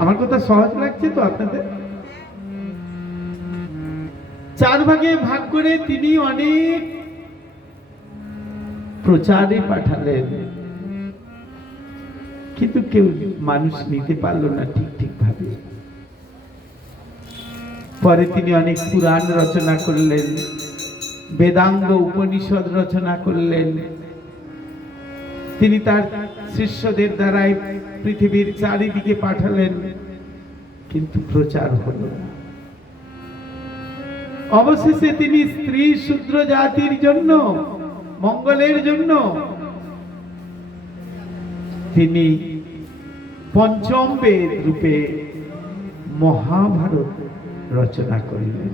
আমার কথা সহজ লাগছে তো আপনাদের? 4 ভাগে ভাগ করে তিনি অনেক প্রচারে পাঠালেন, কিন্তু কেউ মানুষ নিতে পারলো না ঠিক ভাবে। পরে তিনি অনেক পুরাণ রচনা করলেন, বেদাঙ্গ উপনিষদ রচনা করলেন। তিনি তার শিষ্যদের দ্বারাই পৃথিবীর চারিদিকে পাঠালেন, কিন্তু প্রচার হলো না। অবশেষে তিনি স্ত্রী শূদ্র জাতির জন্য, মঙ্গলের জন্য তিনি পঞ্চম বেদ রূপে মহাভারত রচনা করলেন।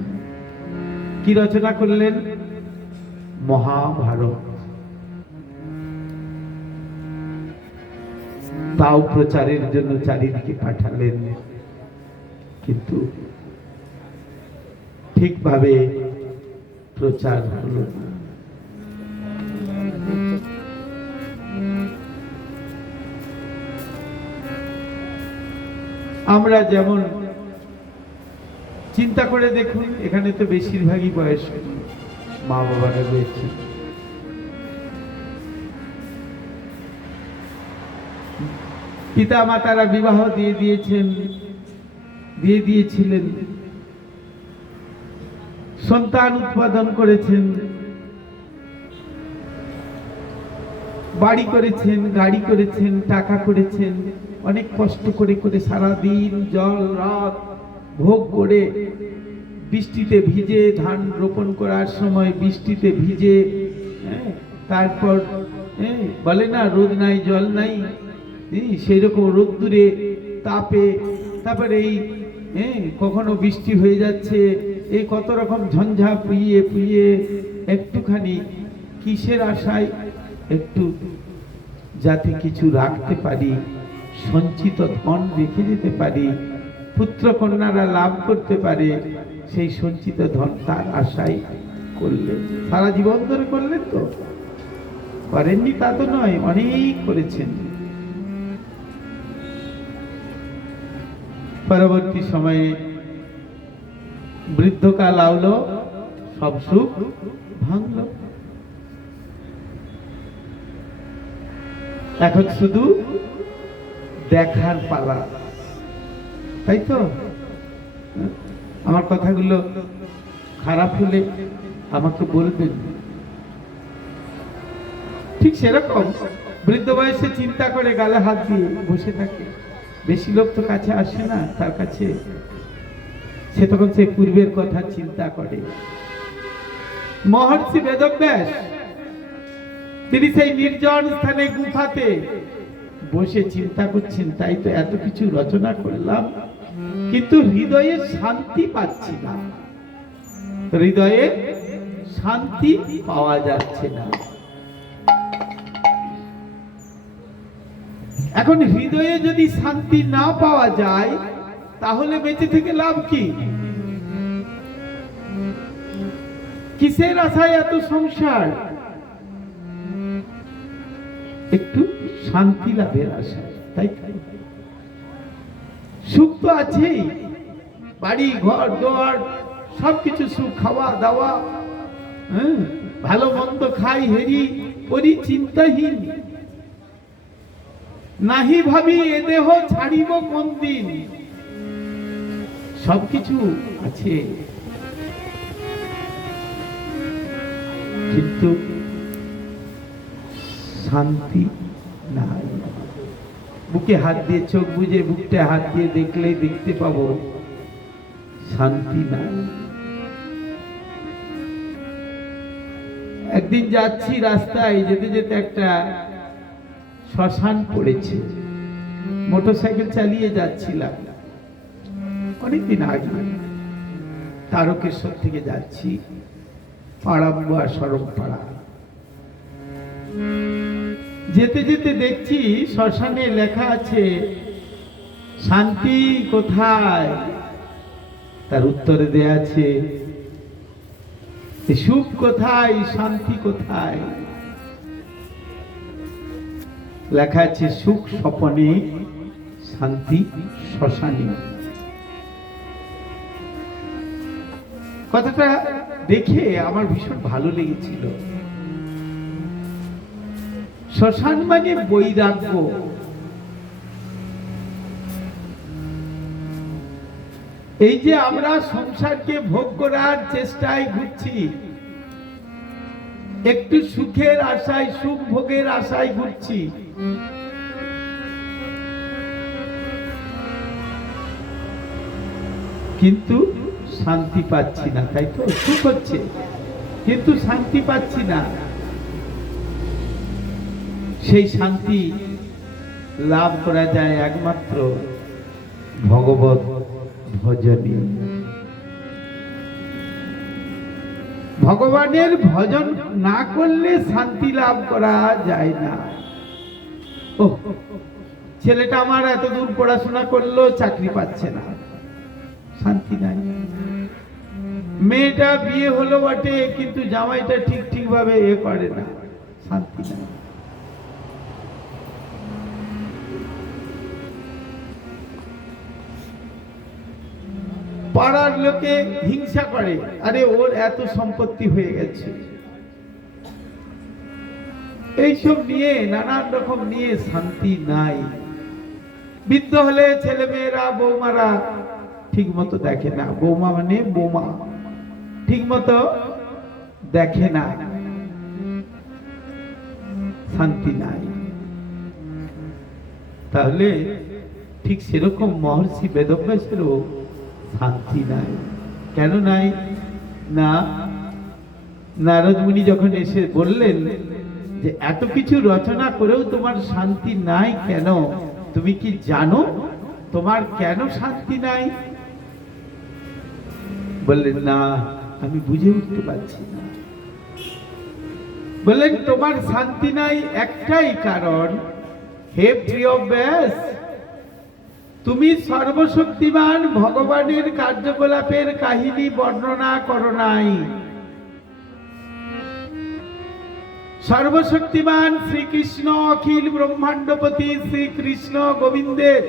কি রচনা করলেন? মহাভারত। তাও প্রচারের জন্য চারিদিকে পাঠালেন, কিন্তু ঠিকভাবে প্রচার হলো না। আমরা যেমন চিন্তা করে দেখুন, এখানে তো বেশিরভাগই বয়স্ক মা বাবারা রয়েছে। পিতা মাতারা বিবাহ দিয়ে দিয়েছিলেন, সন্তান উৎপাদন করেছেন, বাড়ি করেছেন, গাড়ি করেছেন, টাকা করেছেন, অনেক কষ্ট করে সারাদিন জল রাত ভোগ করে, বৃষ্টিতে ভিজে ধান রোপণ করার সময় বৃষ্টিতে ভিজে, তারপর বলে না রোদ নাই জল নাই, সেই রকম রোদ্দুরে তাপে, তারপরে এই কখনো বৃষ্টি হয়ে যাচ্ছে, এই কত রকম ঝঞ্ঝা পুইয়ে একটুখানি কিসের আশায়? একটু যাতে কিছু রাখতে পারি, সঞ্চিত ধন রেখে যেতে পারি, পুত্র কন্যারা লাভ করতে পারে, সেই সঞ্চিত ধন তার আশায় করলেন। সারা জীবন ধরে করলেন তো, করেননি তা তো নয়, অনেক করেছেন। পরবর্তী সময়ে বৃদ্ধকাল আউলো, সব সুখ ভাঙল। এখন শুধু দেখার পালা, তাই তো? আমার কথাগুলো খারাপ হলে আমাকে বলবেন। ঠিক সেরকম বৃদ্ধ বয়সে চিন্তা করে গালে হাত দিয়ে বসে থাকে, বেশি লোক তো কাছে আসে না তার কাছে, সে তখন সে পূর্বের কথা চিন্তা করে। মহর্ষি বেদব্যাস তিনি সেই নির্জন স্থানে গুফাতে বসে চিন্তা করছেন, তাই তো এত কিছু রচনা করলাম, কিন্তু হৃদয়ে শান্তি পাচ্ছি না, হৃদয়ে শান্তি পাওয়া যাচ্ছে না। এখন হৃদয়ে যদি শান্তি না পাওয়া যায়, তাহলে বেঁচে থেকে লাভ কি? কিসের আশায় এত সংসার? একটু শান্তি লাভের আশায়, তাই সুখ তো আছেই, বাড়ি ঘর দোয়ার সবকিছু সুখ, খাওয়া দাওয়া, ভালো মন্দ খাই হেরি করি চিন্তাহীন, নাহি ভাবি এ দেহ ছাড়িব কোন দিন, সবকিছু আছে, কিন্তু শান্তি নাই। বুকে হাত দিয়ে, চোখ বুঝে বুকটা হাত দিয়ে দেখলেই দেখতে পাবো শান্তি নাই। একদিন যাচ্ছি রাস্তায়, যেতে যেতে একটা শ্মশান পড়েছে, মোটরসাইকেল চালিয়ে যাচ্ছিলাম, অনেকদিন আগে তারকেশ্বর থেকে যাচ্ছি পাড়াবুয়া সরমপাড়া। যেতে যেতে দেখছি শ্মশানে লেখা আছে শান্তি কোথায়, তার উত্তরে দেয়া আছে সুখ কোথায়, শান্তি কোথায়। লেখা আছে সুখ স্বপনে শান্তি শ্মশানে। কথাটা দেখে আমার ভীষণ ভালো লেগেছিল। শ্মশান মানে বৈরাগ্য। এই যে আমরা সংসারকে ভোগ করার চেষ্টায় ঘুরছি, একটু সুখের আশায়, সুখ ভোগের আশায় ঘুরছি, কিন্তু শান্তি পাচ্ছি না, তাই তো? সুখ হচ্ছে কিন্তু শান্তি পাচ্ছি না। সেই শান্তি লাভ করা যায় একমাত্র ভগবত ভজনে। ভগবানের ভজন না করলে শান্তি লাভ করা যায় না। ও, ছেলেটা আমার এত দূর পড়াশোনা করলো, চাকরি পাচ্ছে না, শান্তি নাই। মেয়েটা বিয়ে হলো বটে, কিন্তু জামাইটা ঠিক ভাবে করে না, শান্তি নাই। পাড়ার লোকে হিংসা করে, আরে ওর এত সম্পত্তি হয়ে গেছে, এইসব নিয়ে নানান রকম নিয়ে শান্তি নাই। বৃদ্ধ হলে ছেলে মেয়েরা, বৌমারা ঠিক মতো দেখে না, বৌমা মানে বৌমা ঠিক মতো দেখে না, শান্তি নাই। তাহলে ঠিক সেরকম মহর্ষি বেদব্যাসেরও শান্তি নাই। কেন নাই? না, নারদ মুনি যখন এসে বললেন যে এত কিছু রচনা করেও তোমার শান্তি নাই কেন, তুমি কি জানো তোমার কেন শান্তি নাই? বললেন না, আমি বুঝে উঠতে পারছি না। বললেন তোমার শান্তি নাই একটাই কারণ, হে প্রিয় ব্যাস, তুমি সর্বশক্তিমান ভগবানের কার্যকলাপের কাহিনী বর্ণনা করো নাই। সর্বশক্তিমান শ্রীকৃষ্ণ, অখিল ব্রহ্মাণ্ডপতি শ্রীকৃষ্ণ গোবিন্দের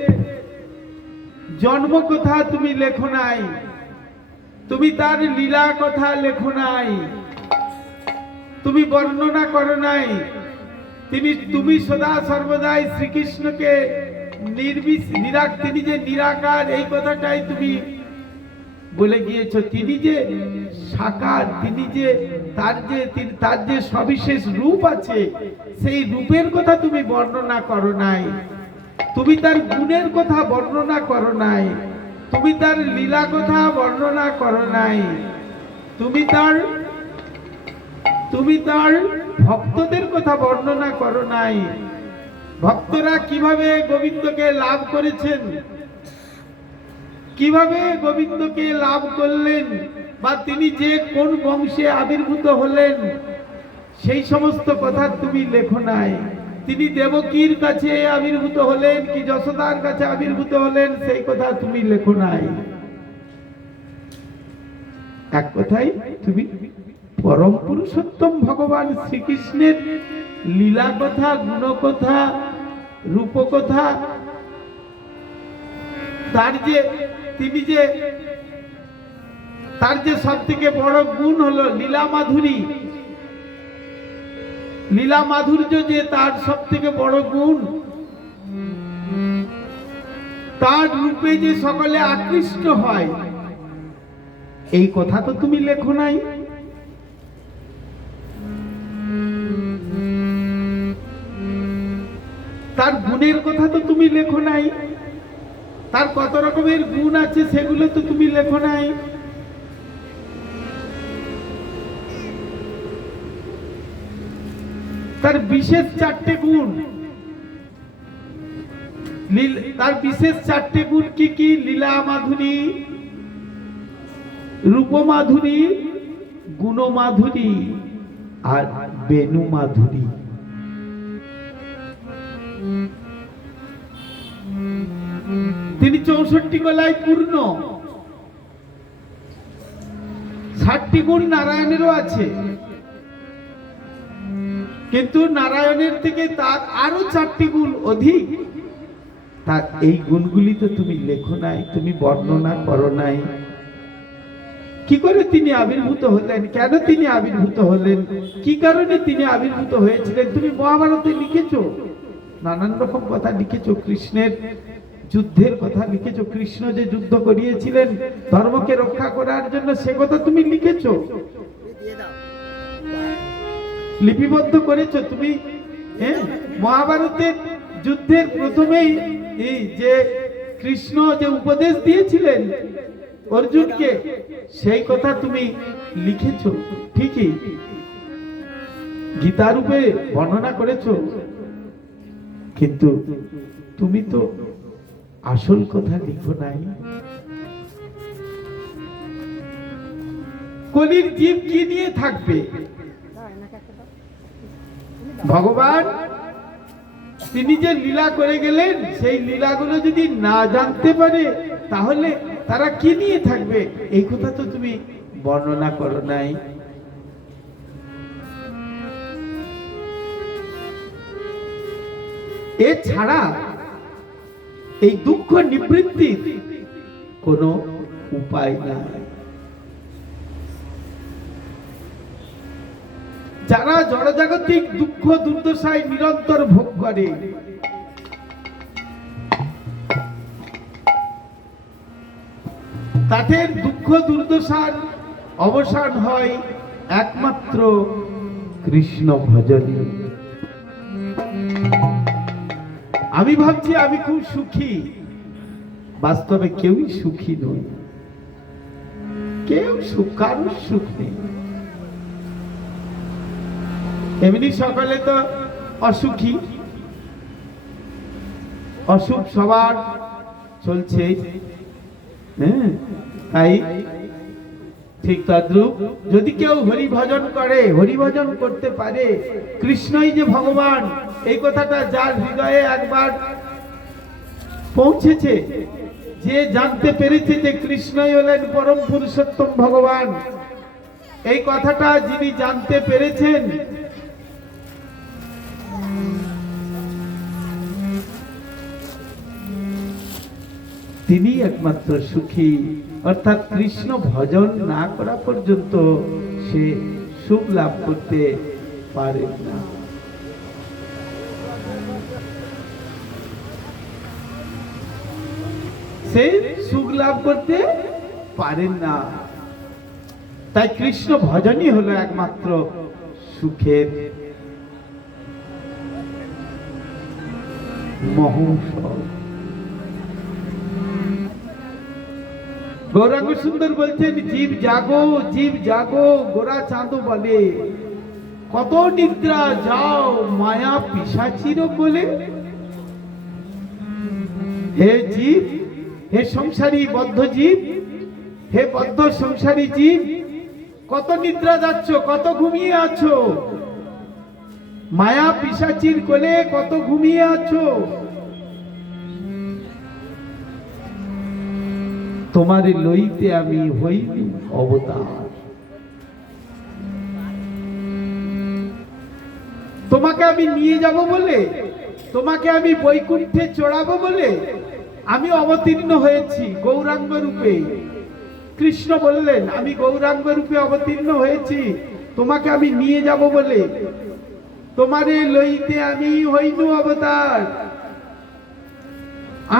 জন্ম কথা তুমি লেখো নাই, তুমি তার লীলা কথা লেখো নাই, তুমি বর্ণনা করো নাই। তুমি সদা সর্বদাই শ্রীকৃষ্ণকে তিনি যে নিরাকার, এই কথাটাই তুমি বলে গিয়েছ। তিনি যে সাকার, তিনি যে তার যে সবিশেষ রূপ আছে, সেই রূপের কথা তুমি বর্ণনা করো নাই, তুমি তার গুণের কথা বর্ণনা করো নাই, তুমি তার লীলা কথা বর্ণনা করো নাই, তুমি তার ভক্তদের কথা বর্ণনা করো নাই। ভক্তরা কিভাবে গোবিন্দকে লাভ করেছেন, কিভাবে গোবিন্দকে লাভ করলেন, বা তিনি যে কোন বংশে আবির্ভূত হলেন, সেই সমস্ত কথা তুমি লেখো নাই। তিনি দেবকীর কাছে আবির্ভূত হলেন কি যশোদার কাছে আবির্ভূত হলেন, সেই কথা তুমি লেখো নাই। এক কথাই তুমি পরম পুরুষোত্তম ভগবান শ্রীকৃষ্ণের লীলা কথা, গুণ কথা, রূপ কথা, তার যে সব থেকে বড় গুণ হলো লীলা মাধুরী, লীলা মাধুর্য যে তার সব থেকে বড় গুণ, তার রূপে যে সকলে আকৃষ্ট হয়, এই কথা তো তুমি লেখো নাই। তার গুণের কথা তো তুমি লেখো নাই, তার কত রকমের গুণ আছে সেগুলো তো তুমি লেখো নাই। তার বিশেষ চারটে গুণ, তার বিশেষ চারটে গুণ কি কি? লীলা মাধুরী, রূপ মাধুরী, গুণ মাধুরী আর বেণু মাধুরী। তিনি 64 গলায় পূর্ণ। 60টি গুণ নারায়ণেরও আছে, কিন্তু নারায়ণের থেকে তার আরো 4টি গুণ অধিক। তার এই গুণগুলি তো তুমি লেখো নাই, তুমি বর্ণনা করো নাই। কি করে তিনি আবির্ভূত হলেন, কেন তিনি আবির্ভূত হলেন, কি কারণে তিনি আবির্ভূত হয়েছিলেন, তুমি মহাভারতে লিখেছো, নানান রকম কথা লিখেছো, কৃষ্ণের যুদ্ধের কথা লিখেছো, কৃষ্ণ যে যুদ্ধ করিয়েছিলেন ধর্মকে রক্ষা করার জন্য, সে কথা তুমি লিখেছো, লিপিবদ্ধ করেছো তুমি। মহাভারতের যুদ্ধের প্রথমেই এই যে কৃষ্ণ যে উপদেশ দিয়েছিলেন অর্জুনকে, সেই কথা তুমি লিখেছো, ঠিকই গীতা রূপে বর্ণনা করেছো, কিন্তু তুমি তো আসল কথা লিখো নাই। কলির জীব কি নিয়ে থাকবে? ভগবান তিনি যে লীলা করে গেলেন, সেই লীলাগুলো যদি না জানতে পারে তাহলে তারা কি নিয়ে থাকবে, এই কথা তো তুমি বর্ণনা করো নাই। এছাড়া এই দুঃখ নিবৃত্তির কোনো উপায় নাই। যারা জড়জাগতিক দুঃখ দুর্দশায় নিরন্তর ভোগ করে, তাদের দুঃখ দুর্দশার অবসান হয় একমাত্র কৃষ্ণ ভজনে। আমি ভাবছি আমি খুব সুখী, বাস্তবে কেউই সুখী নয়, কেউ সুখ, কারোর সুখ নেই। এমনি সকালে তো অসুখী, অসুখ সবার চলছে, তাই ঠিক তদ্রূপ যদি কেউ হরি ভজন করে, হরি ভজন করতে পারে, কৃষ্ণই যে ভগবান এই কথাটা যার হৃদয়ে একবার পৌঁছেছে, যে জানতে পেরেছে যে কৃষ্ণই হলেন পরম পুরুষোত্তম ভগবান, এই কথাটা যিনি জানতে পেরেছেন, তিনি একমাত্র সুখী। অর্থাৎ কৃষ্ণ ভজন না করা পর্যন্ত সে সুখ লাভ করতে পারে না। সে সুখ লাভ করতে পারেন না। তাই কৃষ্ণ ভজনই হলো একমাত্র সুখের মহৌষধ। গৌরাঙ্গ সুন্দর বলছেন, জীব জাগো, জীব জাগো, গোরা চাঁদো বলে, কত নিদ্রা যাও মায়া পিশাচির বলে। হে জীব, হে সংসারী বদ্ধ জীব, হে বদ্ধ সংসারী জীব, কত নিদ্রা যাচ্ছ, কত ঘুমিয়ে আছো, মায়া পিশাচির কোলে কত ঘুমিয়ে আছো। তোমার লইতে আমি হইনি অবতার, তোমাকে আমি নিয়ে যাব বলে, তোমাকে আমি বৈকুণ্ঠে চড়াবো বলে আমি অবতীর্ণ হয়েছি গৌরাঙ্গ রূপে। কৃষ্ণ বললেন, আমি গৌরাঙ্গ রূপে অবতীর্ণ হয়েছি তোমাকে আমি নিয়ে যাব বলে, তোমারে লইতে আমি হইনু অবতার।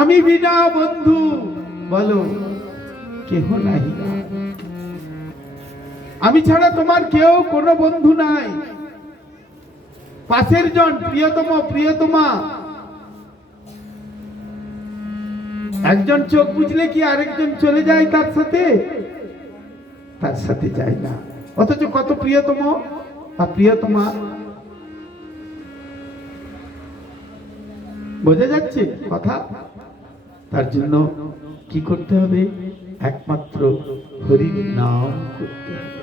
আমি বিনা বন্ধু বলো কেহ নাই, আমি ছাড়া তোমার কেউ কোনো বন্ধু নাই। পাশের জন প্রিয়তম প্রিয়তমা, একজন চোখ বুঝলে কি আরেকজন চলে যায় তার সাথে? তার সাথে যায় না। অথচ কত প্রিয়তম বা প্রিয়তমা, বোঝা যাচ্ছে কথা? তার জন্য কি করতে হবে? একমাত্র হরির নাম করতে হবে।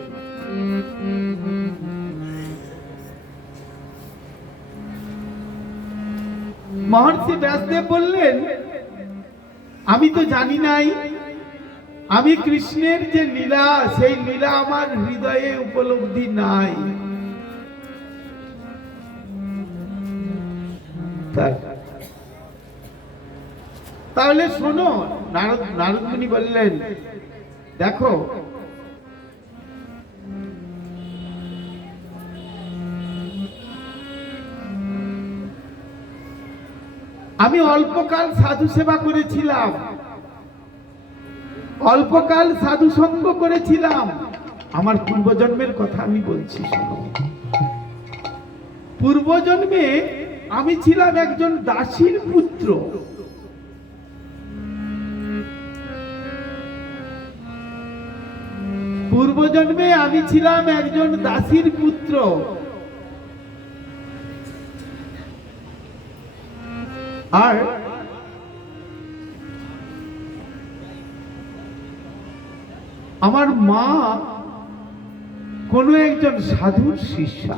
মহর্ষি ব্যাসদেব বললেন, আমি তো জানি নাই, আমি কৃষ্ণের যে লীলা, সেই লীলা আমার হৃদয়ে উপলব্ধি নাই। তাহলে শোনো, নারদ মুনি বললেন, দেখো আমি অল্পকাল সাধু সেবা করেছিলাম, অল্পকাল সাধু সঙ্গ করেছিলাম। আমার পূর্বজন্মের কথা আমি বলছি, শোনো। পূর্বজন্মে আমি ছিলাম একজন দাসীর পুত্র। পূর্বজন্মে আমি ছিলাম একজন দাসীর পুত্র। আর আমার মা কোনো একজন সাধুর শিষ্যা।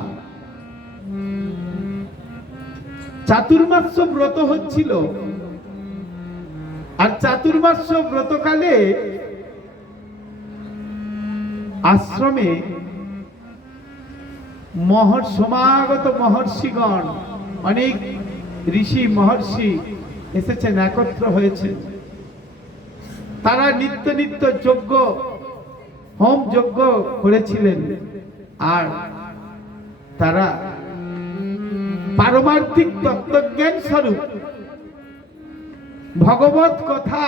চাতুর্মাস্য ব্রত হচ্ছিল, আর চাতুর্মাস্য ব্রতকালে আশ্রমে সমাগত মহর্ষিগণ, অনেক ঋষি মহর্ষি এসেছেন, একত্র হয়েছেন। তারা নিত্য নিত্য যজ্ঞ, হোম যজ্ঞ করেছিলেন। আর তারা পারমার্থিক তত্ত্বজ্ঞান স্বরূপ ভগবত কথা,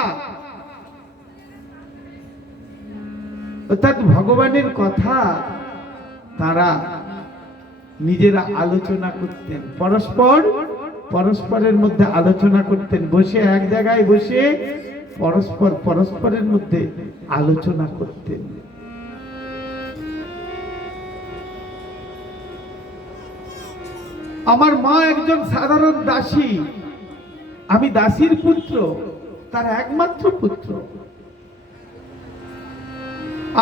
অর্থাৎ ভগবানের কথা তারা নিজেরা আলোচনা করতেন, পরস্পরের মধ্যে আলোচনা করতেন। বসে এক জায়গায় বসে পরস্পরের মধ্যে আলোচনা করতেন। আমার মা একজন সাধারণ দাসী, আমি দাসীর পুত্র, তার একমাত্র পুত্র।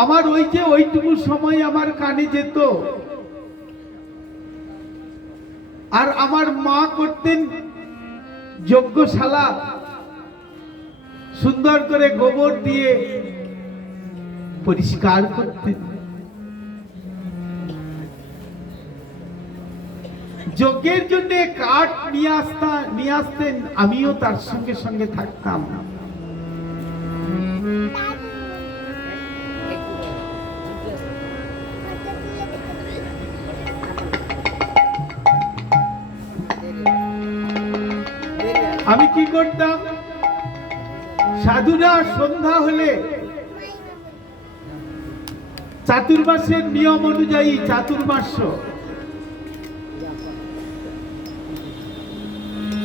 আমার ওই যে ওইটুকু সময় আমার কানে যেত। আর আমার মা করতেন যজ্ঞশালা, সুন্দর করে গোবর দিয়ে পরিষ্কার করতেন। যজ্ঞের জন্য কাঠ নিয়ে আসতেন, আমিও তার সঙ্গে সঙ্গে থাকতাম। আমি কি করতাম, সাধুরা সন্ধ্যা হলে চাতুর্মাসের নিয়ম অনুযায়ী,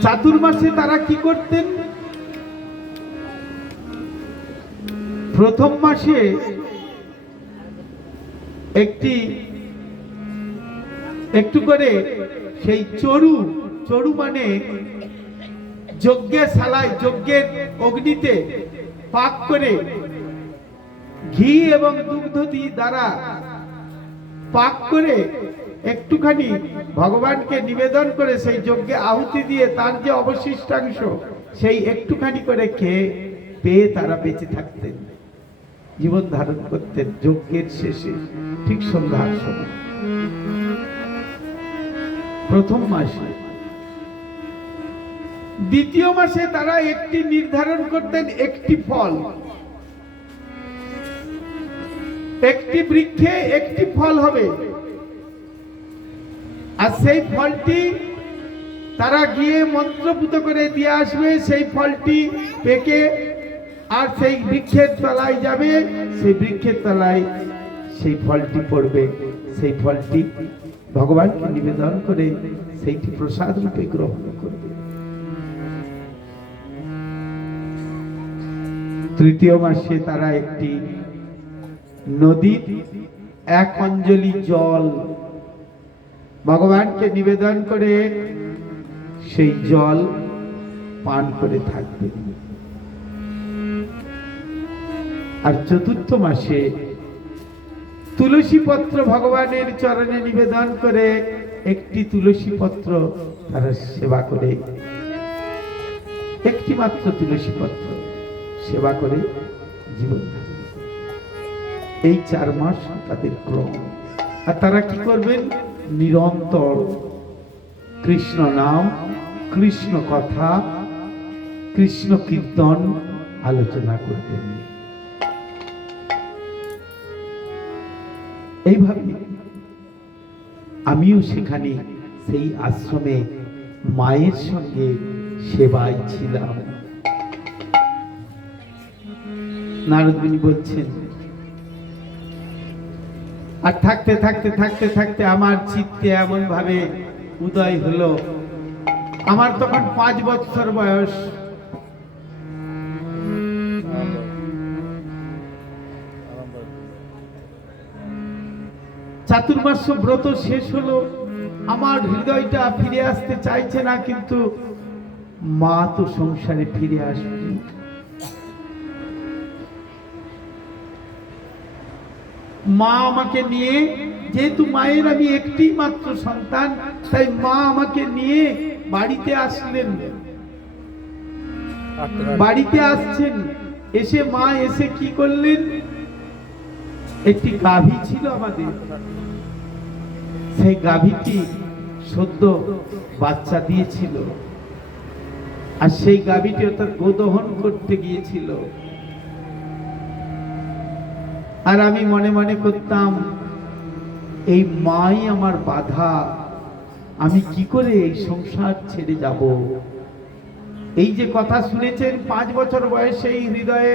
চাতুর্মাসে তারা কি করতেন, প্রথম মাসে একটু করে সেই চড়ু মানে যজ্ঞের শালায়, যজ্ঞের অগ্নিতে পাক করে ঘি এবং দুগ্ধ দ্বারা পাক করে একটুখানি ভগবানকে নিবেদন করে সেই যজ্ঞে আহুতি দিয়ে তার যে অবশিষ্টাংশ, সেই একটুখানি করে খেয়ে পেয়ে তারা বেঁচে থাকতেন, জীবন ধারণ করতেন। যজ্ঞের শেষে ঠিক সন্ধ্যার সময় প্রথম মাসে। দ্বিতীয় মাসে তারা একটি নির্ধারণ করতেন, একটি ফল, একটি বৃক্ষে একটি ফল হবে, আর সেই ফলটি তারা গিয়ে মন্ত্রপুত করে দিয়ে আসবে। সেই ফলটি পেকে আর সেই বৃক্ষের তলায় যাবে, সেই বৃক্ষের তলায় সেই ফলটি পড়বে। সেই ফলটি ভগবানকে নিবেদন করে সেইটি প্রসাদ রূপে গ্রহণ করবে। তৃতীয় মাসে তারা একটি নদীর এক অঞ্জলি জল ভগবানকে নিবেদন করে সেই জল পান করে থাকবে। আর চতুর্থ মাসে তুলসী পত্র ভগবানের চরণে নিবেদন করে একটি তুলসী পত্র তারা সেবা করে, একটি মাত্র তুলসী পত্র সেবা করে জীবন। এই 4 মাস তাদের ক্রম। আর তারা কি করবেন, নিরন্তর কৃষ্ণ নাম, কৃষ্ণ কথা, কৃষ্ণ কীর্তন আলোচনা করতেন। এইভাবে আমিও সেখানে সেই আশ্রমে মায়ের সঙ্গে সেবায় ছিলাম। নারদমুনি বলছেন, আর থাকতে থাকতে থাকতে থাকতে আমার চিত্তে এমন ভাবে উদয় হলো, আমার তখন 5 বছর বয়স। চাতুর্মাস্য ব্রত শেষ হলো, আমার হৃদয়টা ফিরে আসতে চাইছে না, কিন্তু মা তো সংসারে ফিরে আসবে। মা আমাকে নিয়ে, যেহেতু মায়ের আমি একটি মাত্র সন্তান, তাই মা আমাকে নিয়ে বাড়িতে আসলেন। বাড়িতে আসছেন, এসে মা এসে কি করলেন, একটি গাভী ছিল আমাদের, সেই গাভীটি সদ্য বাচ্চা দিয়েছিল, আর সেই গাভীটি অর্থাৎ গোদহন করতে গিয়েছিল। আর আমি মনে মনে করতাম, এই মাই আমার বাধা, আমি কি করে এই সংসার ছেড়ে যাব। এই যে কথা শুনেছেন 5 বছর বয়সে এই হৃদয়ে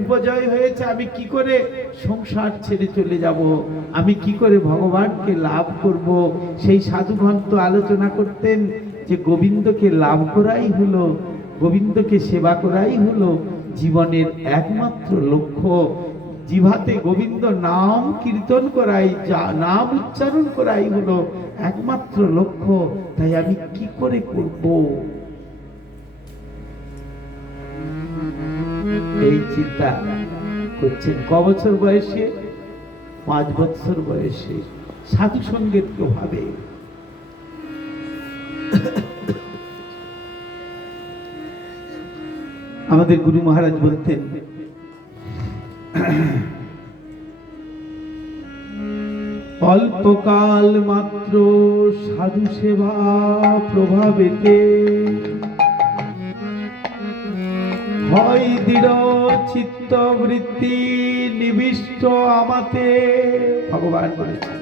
উপজয় হয়েছে, আমি কি করে সংসার ছেড়ে চলে যাব, আমি কি করে ভগবানকে লাভ করব। সেই সাধুগণ তো আলোচনা করতেন যে গোবিন্দকে লাভ করাই হলো, গোবিন্দকে সেবা করাই হলো জীবনের একমাত্র লক্ষ্য। জিভাতে গোবিন্দ নাম কীর্তন করাই, নাম উচ্চারণ করাই হলো একমাত্র লক্ষ্য। তাই আমি কি করে করব, এই চিন্তা করছেন। ক বছর বয়সে? 5 বছর বয়সে সাধু সঙ্গের প্রভাবে। আমাদের গুরু মহারাজ বলতেন, অল্পকাল মাত্র সাধু সেবা প্রভাবেতে হয় দৃঢ় চিত্ত বৃত্তি নিবিষ্ট আমাতে। ভগবান বলেছেন,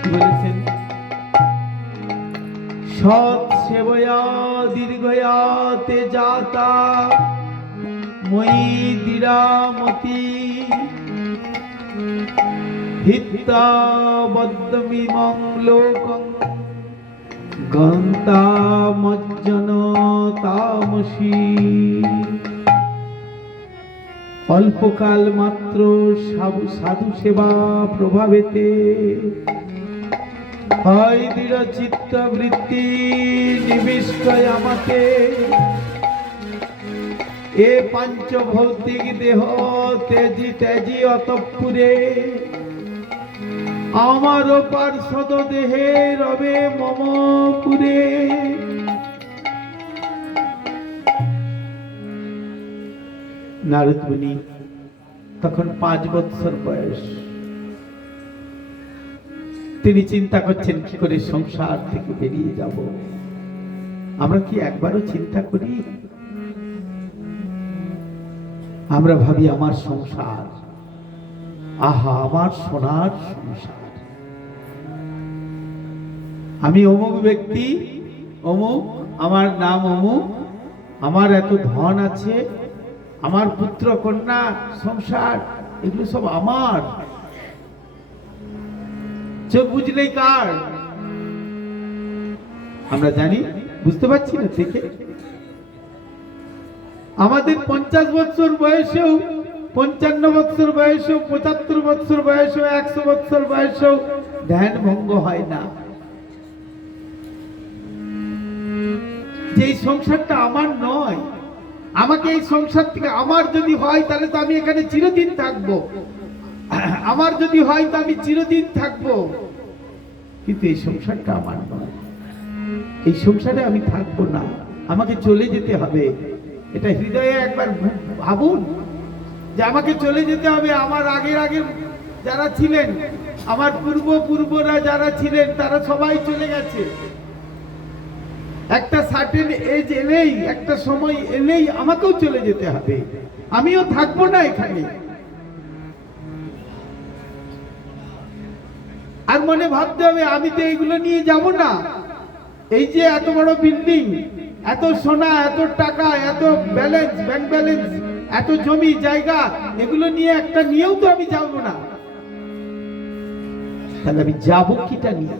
কি বলেছেন, সৎ সেবয়া দীর্ঘয়াতে যাতা মই দৃঢ়মতি হিত্তা বদ্ধমিমং লোকং গন্তামজ্জন তামসী। অল্পকাল মাত্র সাধু সেবা প্রভাবেতে হয় দৃঢ় চিত্ত বৃত্তি নিবিষ্ট আমাতে। এ পাঞ্চ ভৌতিক দেহ তেজি তেজি অতঃপুরে আমার পার্শ্বদ দেহে রবে মম পুরে। নারদমুনি তখন 5 বছর বয়স। তিনি চিন্তা করছেন কি করে সংসার থেকে বেরিয়ে যাব। আমরা কি একবারও চিন্তা করি? আমরা ভাবি আমার সংসার, আহা আমার সোনার সংসার, আমি অমুক ব্যক্তি, অমুক, আমার নাম অমুক, আমার এত ধন আছে, আমার পুত্র কন্যা সংসার, এগুলো সব আমার। চোখ বুঝলেই কার? আমরা জানি, বুঝতে পারছি না থেকে। আমাদের 50 বছর বয়সেও, 55 বছর বয়সেও, 75 বছর বয়সেও, 100 বছর বয়সেও ধ্যান ভঙ্গ হয় না যে এই সংসারটা আমার নয়। আমাকে এই সংসার থেকে, আমার যদি হয় তাহলে তো আমি এখানে চিরদিন থাকবো, আমার যদি হয় তো আমি চিরদিন থাকবো, কিন্তু এই সংসারটা আমার নয়, এই সংসারে আমি থাকবো না, আমাকে চলে যেতে হবে। এটা হৃদয়ে একবার ভাবুন যে আমাকে চলে যেতে হবে। আমার আগের যারা ছিলেন, আমার পূর্বরা যারা ছিলেন, তারা সবাই চলে গেছে। একটা সার্টেন এজ এলেই, একটা সময় এলেই আমাকেও চলে যেতে হবে, আমিও থাকবো না এখানে। আর মনে ভাবতে হবে আমি তো এইগুলো নিয়ে যাব না। এই যে এত বড় বিল্ডিং, এত সোনা, এত টাকা, এত ব্যালেন্স, ব্যাংক ব্যালেন্স, এত জমি জায়গা, এগুলো নিয়ে একটা নিয়েও তো আমি যাব না। তাহলে আমি যাবো কিটা নিয়ে?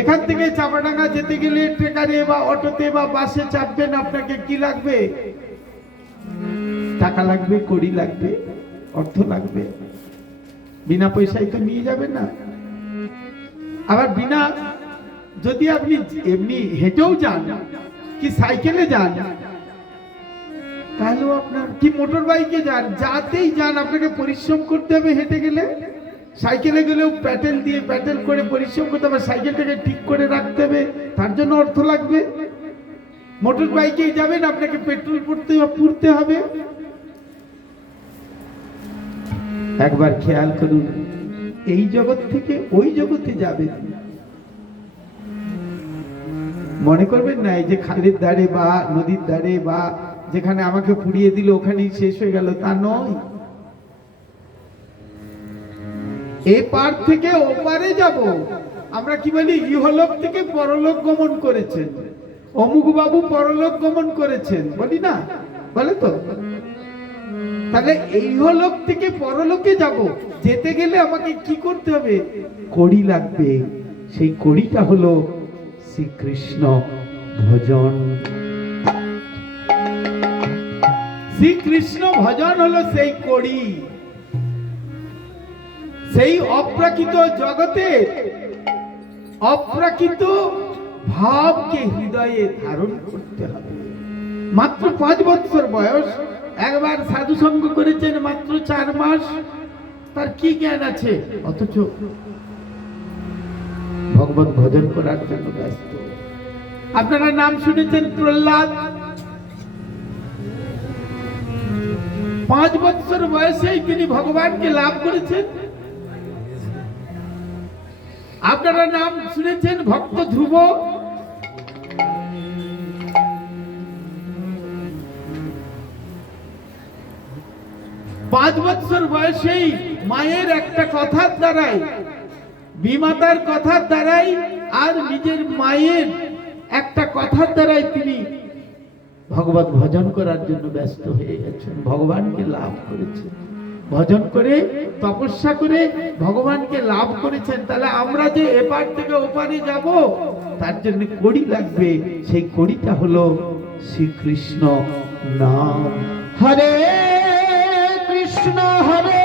এখান থেকে চাপাডাঙ্গা যেতে গেলে ট্রেকারে বা অটোতে বা বাসে চাপবেন, আপনাকে কি লাগবে? টাকা লাগবে, কড়ি লাগবে, অর্থ লাগবে। বিনা পয়সায় তো নিয়ে যাবে না। আবার বিনা, যদি আপনি এমনি হেঁটেও যান কি সাইকেলে যান, তাহলেও আপনার, কি মোটর বাইকে যান, যাতেই যান আপনাকে পরিশ্রম করতে হবে হেঁটে গেলে। সাইকেলে গেলেও প্যাডেল দিয়ে প্যাডেল করে পরিশ্রম করতে হবে, সাইকেলটাকে ঠিক করে রাখতে হবে, তার জন্য অর্থ লাগবে। মোটর বাইকেই যাবেন, আপনাকে পেট্রোল পুড়তে হবে। একবার খেয়াল করুন, এই জগৎ থেকে ওই জগতে যাবেন, মনে করবেন না এই যে খালের ধারে বা নদীর ধারে বা যেখানে আমাকে পুড়িয়ে দিল ওখানেই শেষ হয়ে গেল, তা নয়। এই পার থেকে ওপারে যাব। আমরা কি বলি, ইহলোক থেকে পরলোক গমন করেছেন, অমুক বাবু পরলোক গমন করেছেন, বলি না? বলে তো। তাহলে ইহলোক থেকে পরলোকে যাব, যেতে গেলে আমাকে কি করতে হবে? কড়ি লাগবে। সেই কড়িটা হলো শ্রীকৃষ্ণ ভজন। শ্রীকৃষ্ণ ভজন হলো সেই কড়ি। সেই অপ্রাকৃত জগতে অপ্রাকৃত ভাবকে হৃদয়ে ধারণ করতে হবে। মাত্র 5 বছর বয়স, একবার সাধু সঙ্গ করেছেন মাত্র 4 মাস, তার কি জ্ঞান আছে? অথচ ভগবত ভজন করার জন্য ব্যস্ত। আপনারা নাম শুনেছেন প্রহ্লাদ। 5 বছর বয়সেই তিনি ভগবানকে লাভ করেছেন। আপনারা নাম শুনেছেন ভক্ত ধ্রুব। 5 বছর বয়সেই মায়ের একটা কথার দ্বারাই, বিমাতার কথার দ্বারাই আর নিজের মায়ের একটা কথার দ্বারাই তিনি ভগবত ভজন করার জন্য ব্যস্ত হয়ে গেছেন, ভগবানকে লাভ করেছেন। ভজন করে, তপস্যা করে ভগবানকে লাভ করেছেন। তাহলে আমরা যে এপার থেকে ওপারে যাব, তার জন্য কড়ি লাগবে। সেই কড়িটা হলো শ্রীকৃষ্ণ নাম। হরে কৃষ্ণ হরে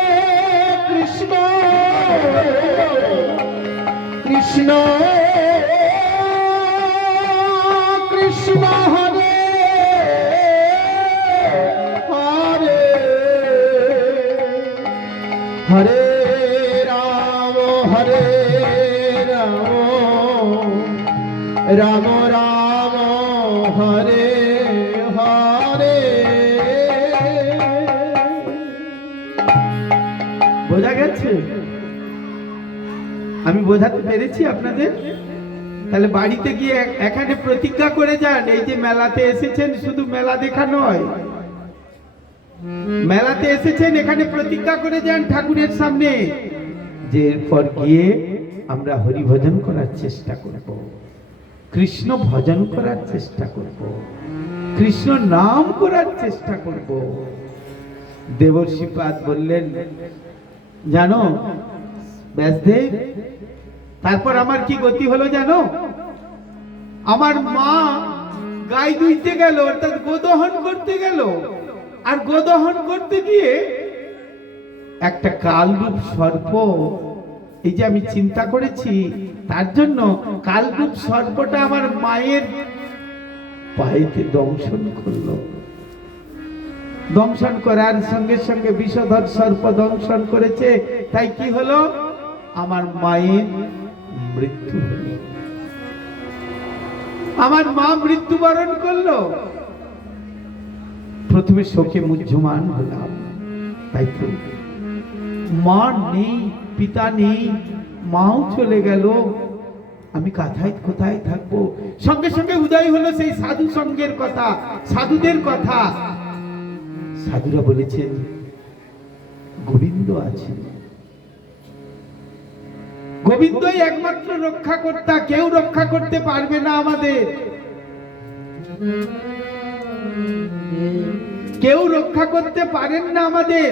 কৃষ্ণ কৃষ্ণ কৃষ্ণ হরে হরে হরে রাম রাম রাম হরে হরে। বোঝা গেছে? আমি বোঝাতে পেরেছি আপনাদের? তাহলে বাড়িতে গিয়ে এখানে প্রতিজ্ঞা করে যান, এই যে মেলাতে এসেছেন শুধু মেলা দেখা নয়, মেলাতে এসেছেন এখানে প্রতিজ্ঞা করে যান ঠাকুরের সামনে যে এরপর গিয়ে আমরা হরি ভজন করার চেষ্টা করব, কৃষ্ণ ভজন করার চেষ্টা করব, কৃষ্ণ নাম করার চেষ্টা করব। দেবর্ষিপাদ বললেন, জানো ব্যাসদেব, তারপর আমার কি গতি হলো জানো? আমার মা গাই দুইতে গেল, অর্থাৎ গোদহন করতে গেল, আর গোদহন করতে গিয়ে একটা কালরূপ সর্প, এই যে আমি চিন্তা করেছি তার জন্য কালরূপ সর্পটা আমার মায়ের পায়েতে দংশন করলো। দংশন করার সঙ্গে সঙ্গে বিষধর সর্প দংশন করেছে, তাই কি হলো? আমার মায়ের মৃত্যু হলো। আমার মা মৃত্যুবরণ করলো। প্রথমে শোকে মুহ্যমান হলাম, তাই তো মা নেই, পিতা নেই, মাও চলে গেল, আমি কোথায় থাকবো। সঙ্গে সঙ্গে উদয় হলো সেই সাধু সঙ্গের কথা, সাধুদের কথা। সাধুরা বলেছেন গোবিন্দ আছেন, গোবিন্দই একমাত্র রক্ষাকর্তা, কেউ রক্ষা করতে পারবে না আমাদের, কেউ রক্ষা করতে পারেন না আমাদের।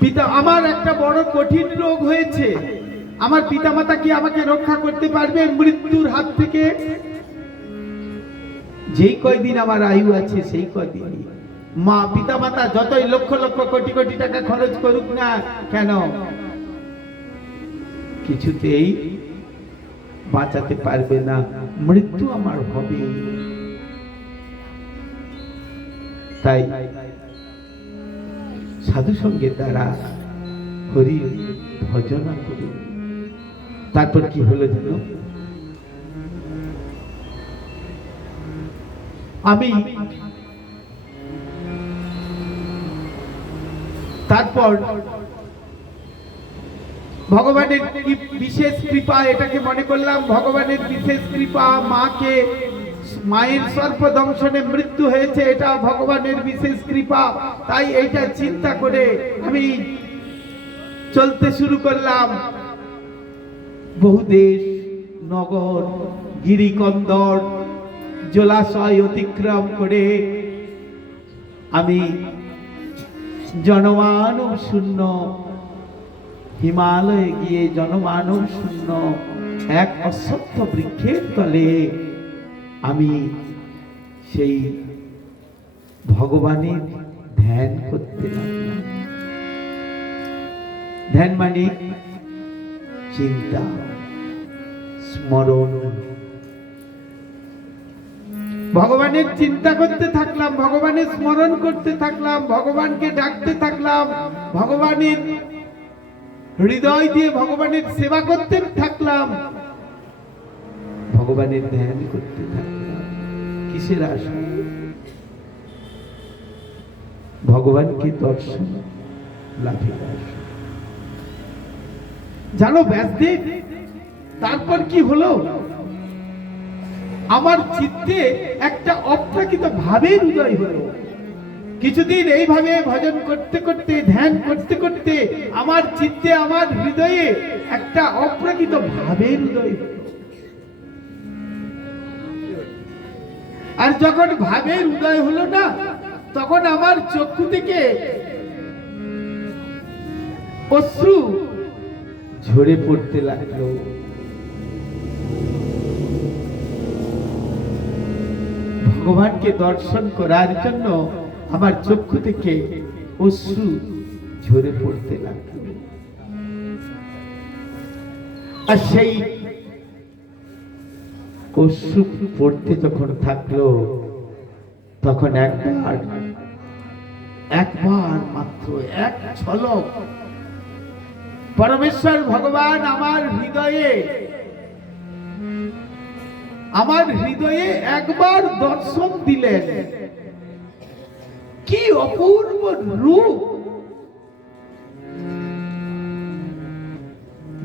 পিতা, আমার একটা বড় কঠিন রোগ হয়েছে, আমার পিতামাতা কি আমাকে রক্ষা করতে পারবে মৃত্যুর হাত থেকে? যেই কয়দিন আমার আয়ু আছে সেই কয়দিন মা পিতামাতা যতই লক্ষ লক্ষ কোটি কোটি টাকা খরচ করুক না কেন, কিছুতেই বাঁচাতে পারবে না, মৃত্যু আমার হবে। তাই সাধু সঙ্গের দ্বারা হরি ভজনা করুন। তারপর কি হলো জানো, আমি তারপর ভগবানের কি বিশেষ কৃপা, এটাকে মনে করলাম ভগবানের বিশেষ কৃপা। মাকে, মায়ের সর্প দংশনে মৃত্যু হয়েছে, এটা ভগবানের বিশেষ কৃপা। তাই এইটা চিন্তা করে আমি চলতে শুরু করলাম। বহু দেশ, নগর, গিরিকন্দর, জলাশয় অতিক্রম করে আমি জনমানব শূন্য হিমালয়ে গিয়ে জনমানব শূন্য এক অশ্বত্থ বৃক্ষের তলে আমি সেই ভগবানের ধ্যান করতে লাগলাম। ধ্যান মানে চিন্তা, স্মরণ। ভগবানের চিন্তা করতে থাকলাম, ভগবানের স্মরণ করতে থাকলাম, ভগবানকে ডাকতে থাকলাম, ভগবানের হৃদয় দিয়ে ভগবানের সেবা করতে থাকলাম, ভগবানের ধ্যান করতে থাকলাম। কিসের আশা? ভগবানকে দর্শন লাভের আশা। জানো ব্যাসদেব, তারপর কি হলো, আমার চিত্তে একটা অপ্রাকৃত ভাবের উদয় হলো। কিছুদিন এইভাবে ভজন করতে করতে, ধ্যান করতে করতে আমার চিত্তে, আমার হৃদয়ে একটা অপ্রাকৃত ভাবের উদয় হলো। আর যখন ভাবের উদয় হলো না, তখন আমার চক্ষু থেকে অশ্রু ঝরে পড়তে লাগলো। ভগবানকে দর্শন করার জন্য আমার চক্ষু থেকে অশ্রু ঝরে পড়তে লাগলো। আর সেই অশ্রু পড়তে যখন থাকলো, তখন একবার মাত্র এক ঝলক পরমেশ্বর ভগবান আমার হৃদয়ে একবার দর্শন দিলেন। কি অপূর্ব রূপ!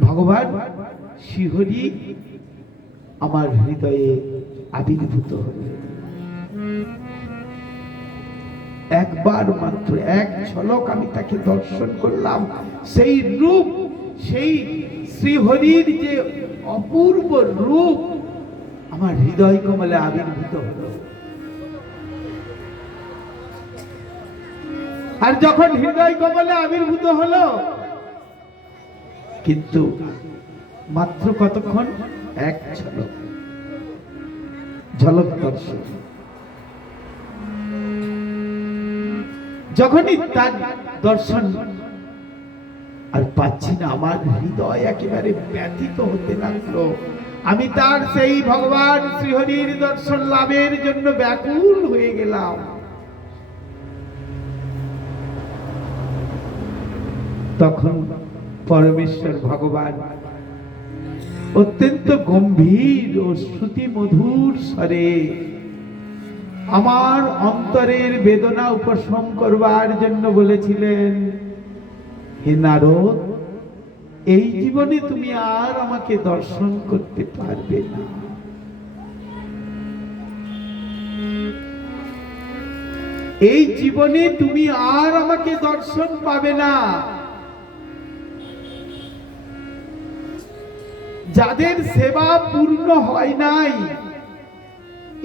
ভগবান শ্রীহরি আমার হৃদয়ে আবির্ভূত হলেন। একবার মাত্র এক ঝলক আমি তাকে দর্শন করলাম। সেই রূপ, সেই শ্রীহরির যে অপূর্ব রূপ আমার হৃদয় কমলে আবির্ভূত হলো। আর যখন হৃদয় কমলে আবির্ভূত হলো, কিন্তু মাত্র কতক্ষণ, এক ঝলক দর্শন। যখনই তার দর্শন আর পাচ্ছি না, আমার হৃদয় একেবারে ব্যথিত হতে লাগলো। আমি তার সেই ভগবান শ্রীহরির দর্শন লাভের জন্য ব্যাকুল হয়ে গেলাম। তখন পরমেশ্বর ভগবান অত্যন্ত গম্ভীর ও শ্রুতি মধুর স্বরে আমার অন্তরের বেদনা উপশম করবার জন্য বলেছিলেন, হে নারদ, এই জীবনে তুমি আর আমাকে দর্শন করতে পারবে না। এই জীবনে তুমি আর আমাকে দর্শন পাবে না। যাদের সেবা পূর্ণ হয় নাই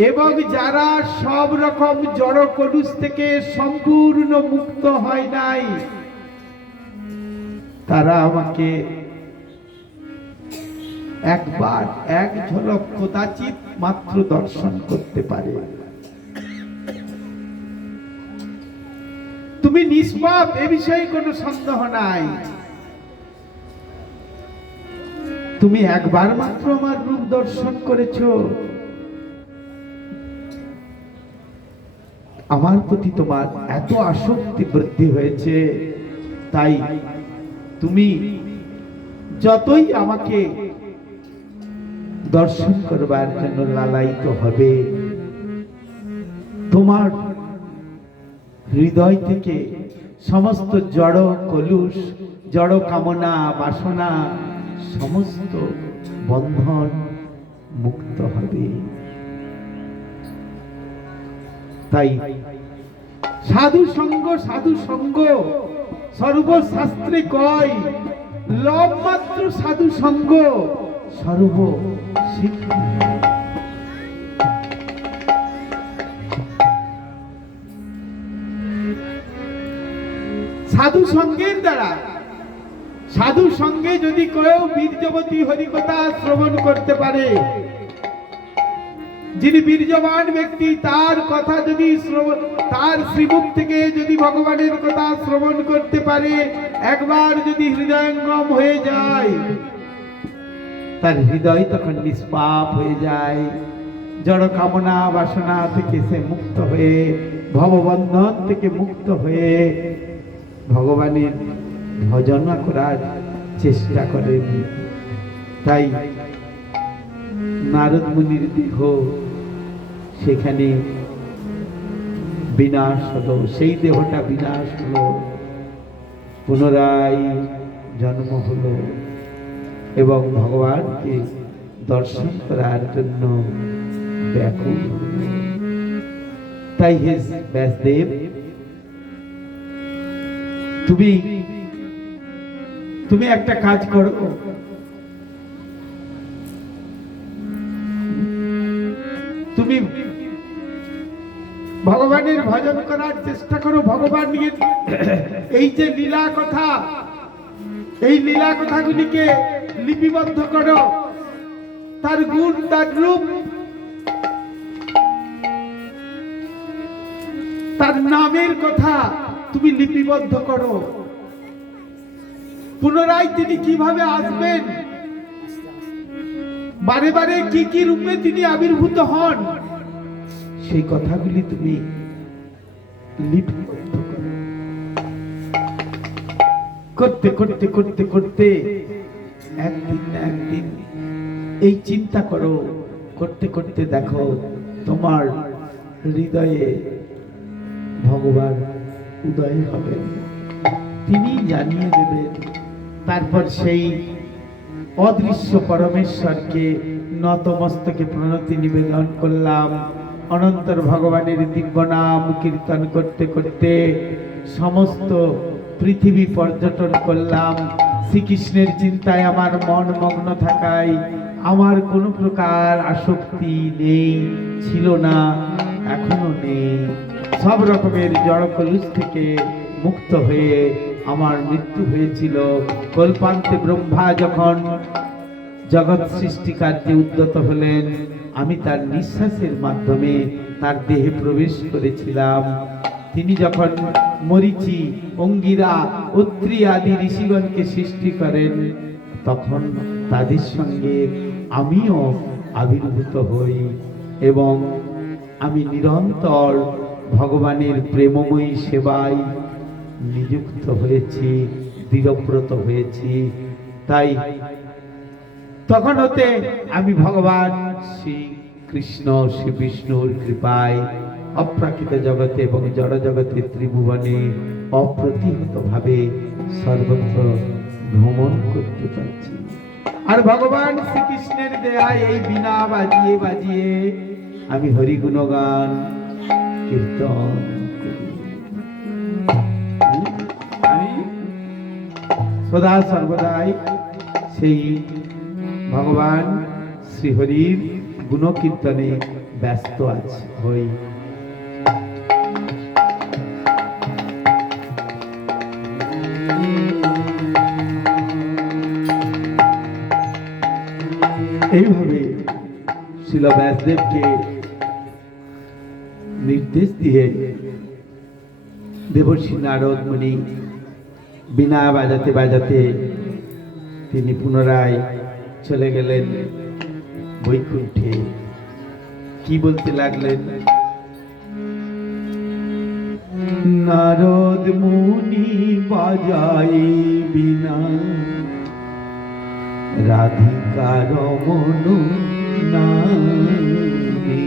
এবং যারা সব রকম জড় কলুষ থেকে সম্পূর্ণ মুক্ত হয় নাই, তারা আমাকে একবার এক ঝলক কদাচিৎ মাত্র দর্শন করতে পারে। তুমি নিষ্পাপ, এ বিষয়ে কোনো সন্দেহ নাই। তুমি একবার মাত্র আমার রূপ দর্শন করেছো, আমার প্রতি তোমার এত আসক্তি বৃদ্ধি হয়েছে, তাই তুমি যতই আমাকে দর্শন করবার জন্য লালায়িত হবে, তোমার হৃদয় থেকে সমস্ত জড় কলুষ, জড় কামনা বাসনা, সমস্ত বন্ধন মুক্ত হবে। তাই সাধু সঙ্গ, সাধু সঙ্গ সর্বশাস্ত্রে কয়, লব মাত্র সাধু সঙ্গ সর্ব সিদ্ধি। সাধু সঙ্গের দ্বারা, সাধু সঙ্গে যদি কেউ বীর্যবতী হরিকথা শ্রবণ করতে পারে, যিনি বীর্যবান ব্যক্তি, তার কথা যদি শ্রবণ, তার শ্রীমুখ থেকে যদি ভগবানের কথা শ্রবণ করতে পারে, একবার যদি হৃদয়ঙ্গম হয়ে যায়, তার হৃদয় তখন নিষ্পাপ হয়ে যায়। জড় কামনা বাসনা থেকে সে মুক্ত হয়ে, ভববন্ধন থেকে মুক্ত হয়ে ভগবানের ভজনা করার চেষ্টা করেন। তাই নারদ মুনির দেহ সেখানে বিনাশ হলো, সেই দেহটা বিনাশ হলো, পুনরায় জন্ম হলো এবং ভগবানকে দর্শন করার জন্য ব্যাকুল। তাই হে ব্যাসদেব, তুমি একটা কাজ করো, তুমি ভগবানের ভজন করার চেষ্টা করো। ভগবান নিয়ে এই যে লীলা কথা, এই লীলা কথাগুলিকে লিপিবদ্ধ করো, তার গুণ, তার রূপ, তার নামের কথা তুমি লিপিবদ্ধ করো। পুনরায় তিনি কিভাবে আসবেন, বারে বারে কি কি রূপে তিনি আবির্ভূত হন, সেই কথাগুলি তুমি লিপিবদ্ধ করো। করতে করতে করতে করতে একদিন না একদিন এই চিন্তা করো, করতে করতে দেখো তোমার হৃদয়ে ভগবান উদয় হবেন, তিনি জানিয়ে দেবেন। তারপর সেই অদৃশ্য পরমেশ্বরকে নতমস্তকে প্রণতি নিবেদন করলাম। অনন্তর ভগবানের দিব্য নাম কীর্তন করতে করতে সমস্ত পৃথিবী পর্যটন করলাম। শ্রীকৃষ্ণের চিন্তায় আমার মন মগ্ন থাকায় আমার কোনো প্রকার আসক্তি নেই, ছিল না, এখনো নেই। সব রকমের জড় কলুষ থেকে মুক্ত হয়ে আমার মৃত্যু হয়েছিল। কল্পান্তে ব্রহ্মা যখন জগৎ সৃষ্টি কার্যে উদ্যত হলেন, আমি তার নিঃশ্বাসের মাধ্যমে তার দেহে প্রবেশ করেছিলাম। তিনি যখন মরীচি, অঙ্গিরা, অত্রি আদি ঋষিগণকে সৃষ্টি করেন, তখন তাদের সঙ্গে আমিও আবির্ভূত হই এবং আমি নিরন্তর ভগবানের প্রেমময়ী সেবায় নিযুক্ত হয়েছি, দৃঢ়ব্রত হয়েছি। তাই তখন হতে আমি ভগবান শ্রী কৃষ্ণ, শ্রী বিষ্ণুর কৃপায় অপ্রাকৃত জগতে এবং জড় জগতে ত্রিভুবনে অপ্রতিহত ভাবে সর্বত্র ভ্রমণ করতে পারছি। আর ভগবান শ্রীকৃষ্ণের দেয়ায় এই বীণা বাজিয়ে বাজিয়ে আমি হরি গুণগান কীর্তন করি। আমি সদা সর্বদাই সেই ভগবান শ্রীহরির গুণ কীর্তনে ব্যস্ত আছে হই। এইভাবে শ্রীল ব্যাসদেবকে নির্দেশ দিয়ে দেবর্ষি নারদ মুনি বীণা বাজাতে বাজাতে তিনি পুনরায় চলে গেলেন বৈকুণ্ঠে। কি বলতে লাগলেন? নারদ মুনি বাজাই বীণা রাধিকা রমণ নামে।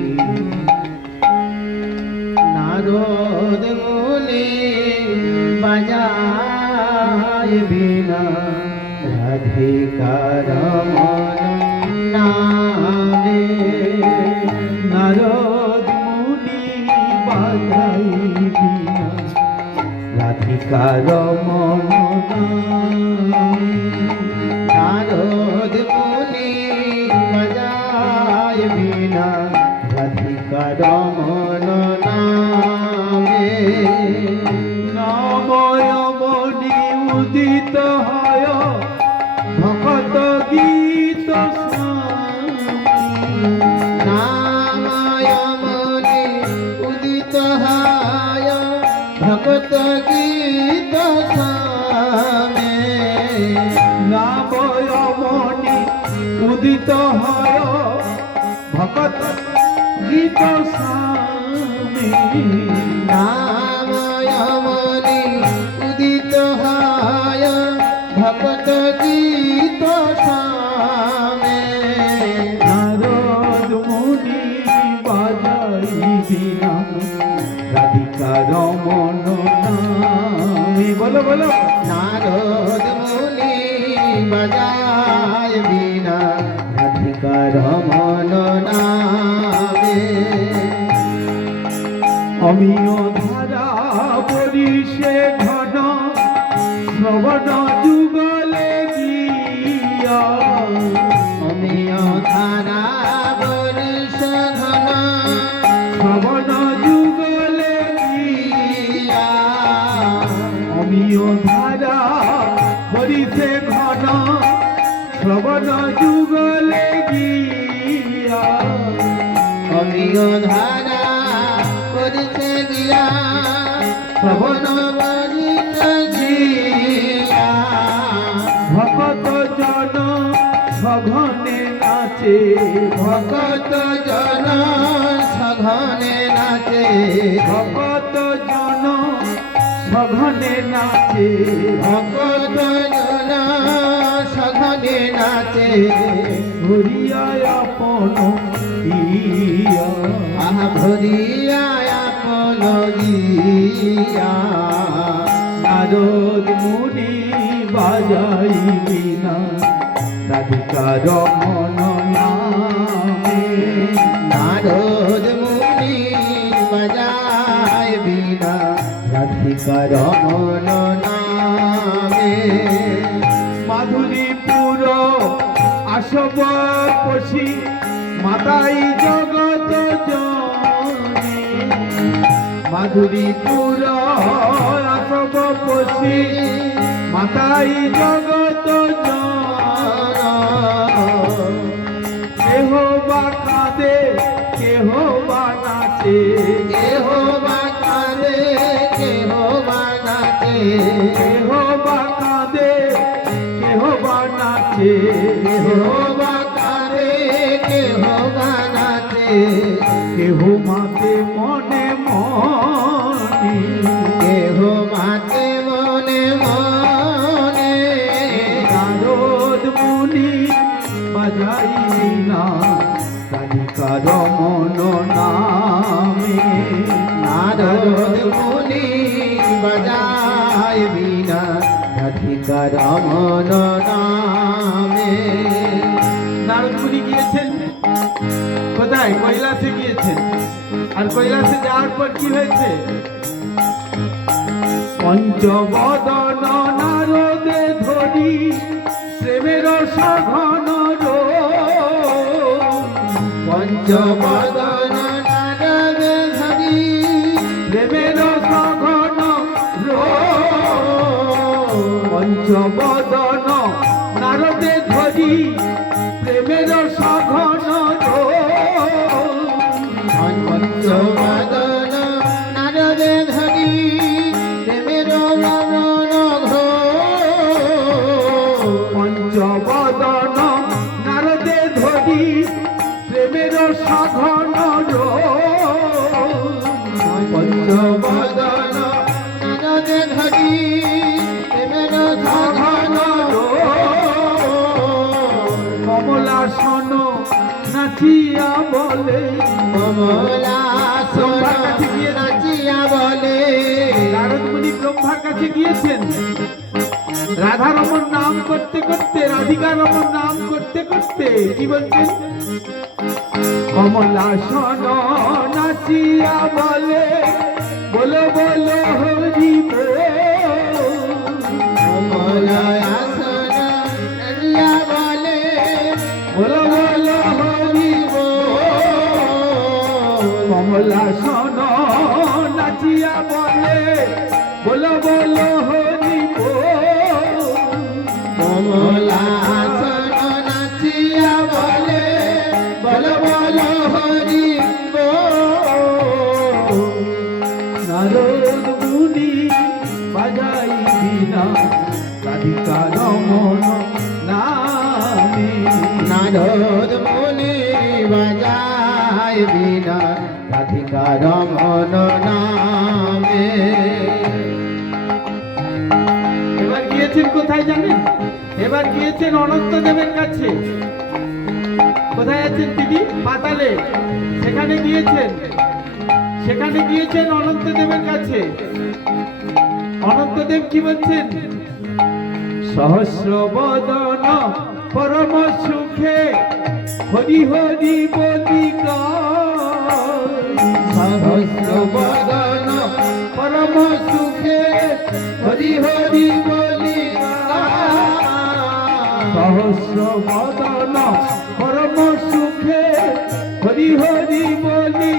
নারদ মুনি বাজায় বীণা রাধিকা রমণ নামে। নারদ মুনি বাজাই বীণা রাধিকা রমণ নামে। নারদ মুনি বাজায় বীণা রাধিকা রমণ নামে। নাময়মণি উদিত হয় ভকত গীত নাময়মণি উদিত হয় ভকত গীত স্বামী। নাময়মণি উদিত হয় ভকত গীত স্বামী। নাময়মণি উদিত হয় ভকত গীত স্বামী। নারদ মুনি বাজাই বীণা রাধিকা রমণ নামে। বলো বলো। নারদ মুনি বাজায় বীণা রাধিকা রমণ নামে। অমিয় ধারা বরিষে ঘন শ্রবণ যুগলে গিয়া। অমিয় ধারা বরিষ ঘন শ্রবণ যুগলে গিয়া। অমিয় ধারা বরিষে ঘন শ্রবণ যুগলে গিয়া। অমিয় ধারা করিতে গিয়া শ্রবণ করিতে গিয়া। ভকত জন সঘনে নাচে। ভকত জন সঘনে নাচে। ভকত জন সঘনে নাচে। ভকত জন সঘনে নাচে। হরিয়ায় আপন ইয়া। আহা ভরিয়া আপন গিয়া। নারদ মুনি বাজাই বীণা রাধিকা রমণ নামে। নারদ মুনি বাজায় বীণা রাধিকা রমণ নামে। মাধুরীপুর আসব পশি মাতাই জগত জনে। মাধুরীপুর আসব পশি মাতাই জগত জন। কেহ বা কাঁদে কেহ বা নাচে। কেহ বা কাঁদে কেহ বা নাচে। কেহ বা কাঁদে কেহ বা নাচে। কেহ বা কাঁদে কেহ বা নাচে। কেহ মাতে মনে মনি। কেহ মাতে মনে মনে। নারদ মুনি বাজাই বীণা রাধিকা রমণ নামে। নারদ মুনি বাজায় বিনা রাধিকা রমন নামে। নারদ মুনি গিয়েছেন কোথায়? কৈলাসে গিয়েছেন। আর কৈলাসে যাওয়ার পর কি হয়েছে? পঞ্চবদন নারদে ধরি প্রেমের সঘন পঞ্চবদন নারদ ধরি প্রেমের সঘন পঞ্চবদন নারদে ধরি প্রেমের সঘন পঞ্চবদন নারদ ধরি প্রেমের রমণ পঞ্চবদন নারদে ধরি প্রেমের সঘন পঞ্চবদন নারদ ধরি প্রেমের সঘন কমলাসন নাচিয়া বলে কমলাসন নাচিয়া বলে। নারদ মুনি ব্রহ্মার কাছে গিয়েছেন। রাধা রমন নাম করতে করতে, রাধিকা রমন নাম করতে করতে কি বলছেন? কমলাসন নাচিয়া বলে, বলো বলো হরি বল। কমলাসন নাচিয়া বলে, বলো বলো হরি বল। কমলাসন নাচিয়া বলে, বলো বলো হরি বল। কমলাসন নাচিয়া বলে, বলো বলো হরি বল। নারদ মুনি বাজাই বিনা রাধিকা রমন নামে। নারদ মুনি বাজায় বিনা রাধিকা রমন নামে। এবার গিয়েছেন কোথায় জানেন? এবার গিয়েছেন অনন্ত দেবের কাছে। কোথায় আছেন তিনি? পাতালে। সেখানে গিয়েছেন, সেখানে গিয়েছেন অনন্ত দেবের কাছে। অনন্ত দেব কি বলছেন? সহস্র বদন পরম সুখে হরি হরি বলি সহস্র বদন পরম সুখে হরি হরি বলি সহস্র বদন পরম সুখে হরি হরি বলি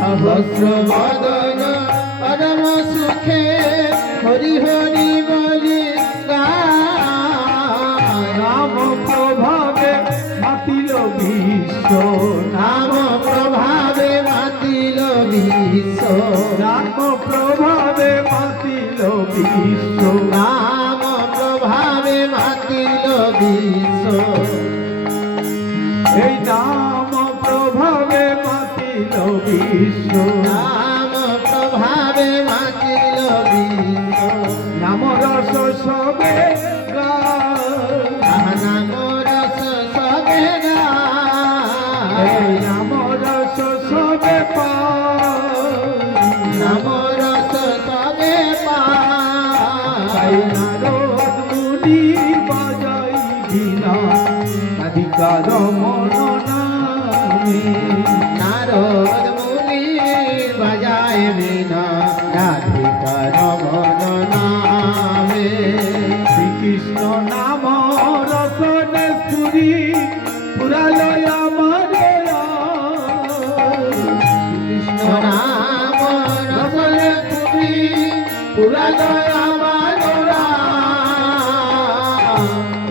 সহস্র বদন পরম সুখে হরি হরি বলি রাম প্রভাবে মাতিল বিশ্ব। নাম প্রভাবে মাতিল বিশ্ব। রাম প্রভাবে মাতিল বিশ্ব। নাম প্রভাবে মাতিল বিশ্ব। এই নাম প্রভাবে মাতিল বিশ্ব। নাম প্রভাবে মাতিল বিশ্ব। নাম রস সবে নাম রস সবে এই নাম রস সবে নাম রস সবে পাই। নারদ মুনি বাজাই বিনা রাধিকা রমন নামে। নারদ মুনি বাজায় বিনা রাধিকা রমন নামে। শ্রীকৃষ্ণ নাম রসনে পুরী পুরালয় আমার কৃষ্ণ নাম রসনে পুরি পুরালয় আমার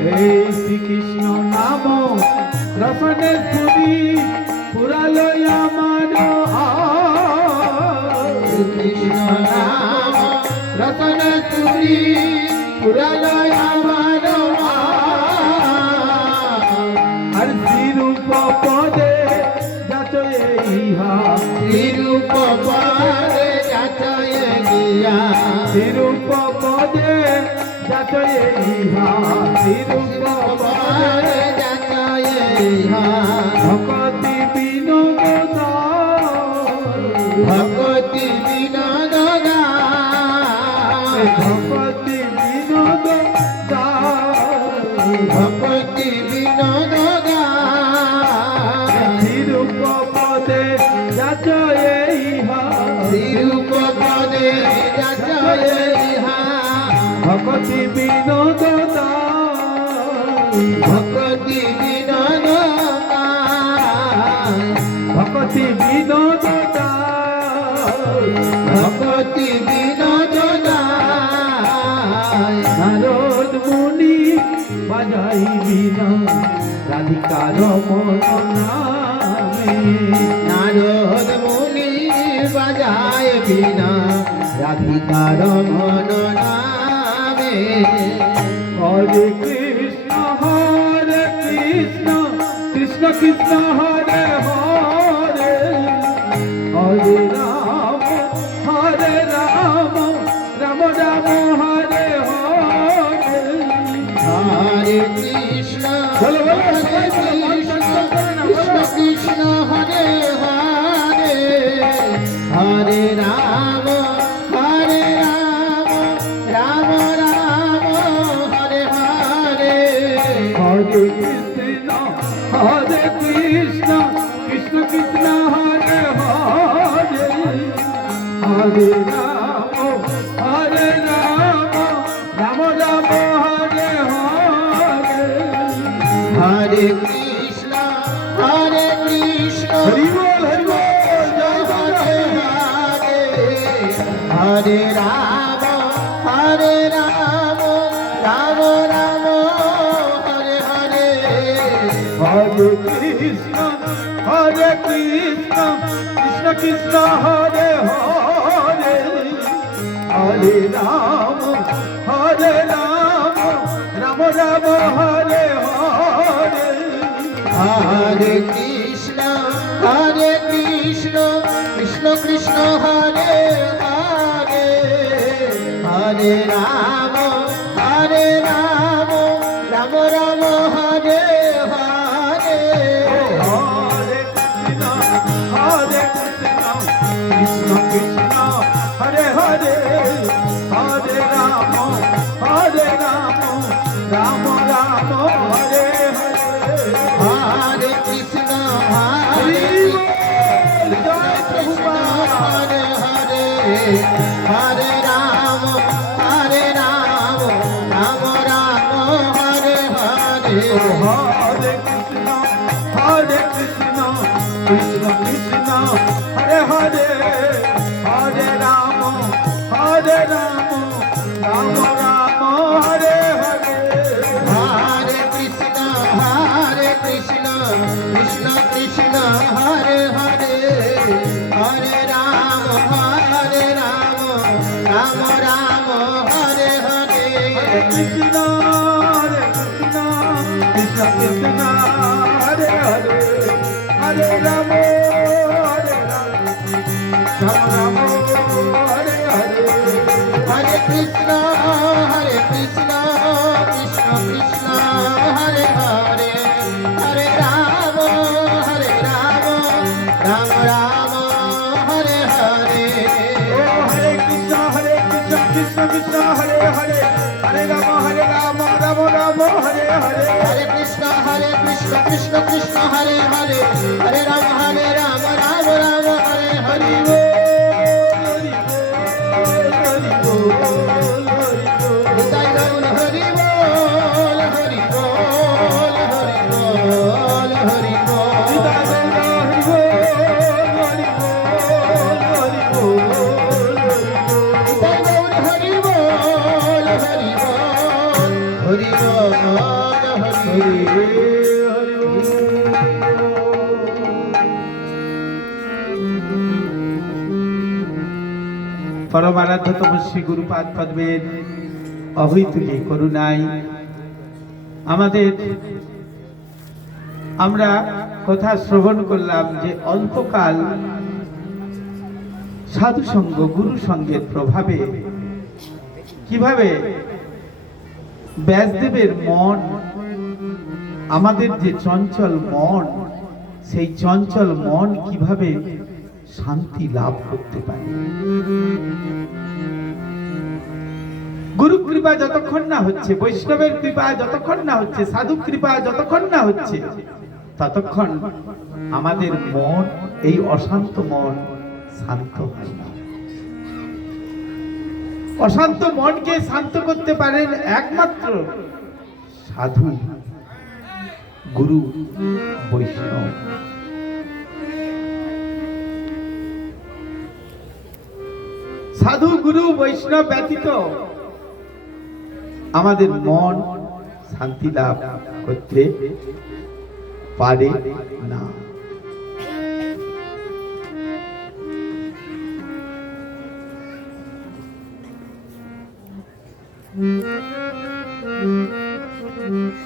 এই শ্রীকৃষ্ণ নাম রসনে পুরী পুরালয় আমার কৃষ্ণ নাম রসনে পুরি পুরালয় আমার আর শ্রীরূপ পদে যাচয়ে ইহা। নিরূপ পদে যাচয়ে গিয়া। শ্রীরূপ পদে যাচয়ে ইহা। শ্রীরূপ পদে পদে যাচয়ে ইহা। ভকতি বিনোদ ভকতি বিনোদ দায়, ভক্তি বিনোদ ভকতি বিনোদ দায়, ভক্তি বিনোদ নারদ মুনি বাজাই বিনা রাধিকার মন নামে, নারদ মুনি বাজায় বিনা রাধিকার মন নামে। হরে কৃষ্ণ কৃষ্ণ কৃষ্ণ হরে হরে, হরে রাম রাম রাম হরে হরে। হরে কৃষ্ণ বলো, বলো, হরে কৃষ্ণ কৃষ্ণ কৃষ্ণ হরে হরে, হরে রাম রাম রাম হরে হরে। হরে কৃষ্ণ কৃষ্ণ কৃষ্ণ হরে হরে, হরে রাম রাম রাম হরে হরে। হরে কৃষ্ণ হরি বল, হরি বল, জয় হরে হরে। হরে রাম রাম রাম হরে হরে। হরে কৃষ্ণ কৃষ্ণ কৃষ্ণ হরে হরে, হরে রাম রাম রাম হরে হরে। হরে কৃষ্ণ কৃষ্ণ কৃষ্ণ হরে হরে, হরে রাম রাম রাম হরে হরে। হরে কৃষ্ণ কৃষ্ণ হরে হরে, হরে রাম রাম রাম হরে হরে। হরে কৃষ্ণ হরি বল, জয় প্রভুপাদ। হরে হরে, হরে রাম রাম রাম হরে হরে। হরে কৃষ্ণ কৃষ্ণ কৃষ্ণ হরে হরে, হরে রাম রাম রাম হরে হরে। হরে কৃষ্ণ কৃষ্ণ কৃষ্ণ হরে হরে, হরে রাম রাম রাম হরে হরে। কৃষ্ণ কৃষ্ণ কৃষ্ণ হরে হরে, হরে রাম রাম হরে হরে। হরে কৃষ্ণ কৃষ্ণ কৃষ্ণ হরে হরে, হরে রাম রাম রাম হরে হরে। ও হরে কৃষ্ণ কৃষ্ণ কৃষ্ণ হরে হরে, হরে রাম রাম রাম হরে হরে। হরে কৃষ্ণ কৃষ্ণ কৃষ্ণ হরে হরে, হরে রাম রাম রাম হরে হরে। নিতাই গৌর হরি বল, হরি বল, হরি বল, হরি বল। নিতাই গৌর হরি বল, হরি বল, হরি বল, হরি পরমারাধ্য তপস্বী গুরুপাদ পদ্মের অহৈতুকী করুণায় আমরা কথা শ্রবণ করলাম যে অল্পকাল সাধু সঙ্গ গুরু সঙ্গের প্রভাবে কিভাবে ব্যাসদেবের মন, আমাদের যে চঞ্চল মন, সেই চঞ্চল মন কিভাবে শান্তি লাভ করতে পারে। গুরু কৃপা যতক্ষণ না হচ্ছে, বৈষ্ণবের কৃপা যতক্ষণ না হচ্ছে, সাধু কৃপা যতক্ষণ না হচ্ছে, ততক্ষণ আমাদের মন, এই অশান্ত মন শান্ত হয় না। অশান্ত মনকে শান্ত করতে পারেন একমাত্র সাধু, গুরু, বৈষ্ণব। সাধু, গুরু, বৈষ্ণব ব্যতীত আমাদের মন শান্তি লাভ করতে পারে না।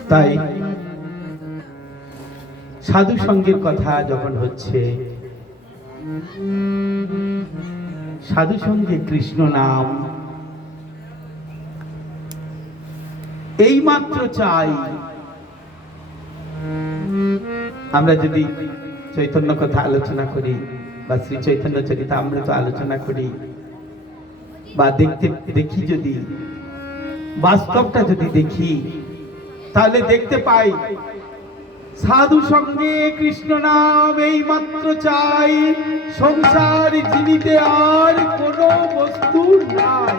তাই সাধু সঙ্গের কথা যখন হচ্ছে, সাধু সঙ্গে কৃষ্ণ নাম এই মাত্র চাই। আমরা যদি চৈতন্য কথা আলোচনা করি বা শ্রী চৈতন্য চরিতামৃত আলোচনা করি বা দেখি, যদি বাস্তবটা যদি দেখি, তাহলে দেখতে পাই সাধু সঙ্গে কৃষ্ণ নাম এই মাত্র চাই। সংসার জীবিতে আর কোনো বস্তু নাই।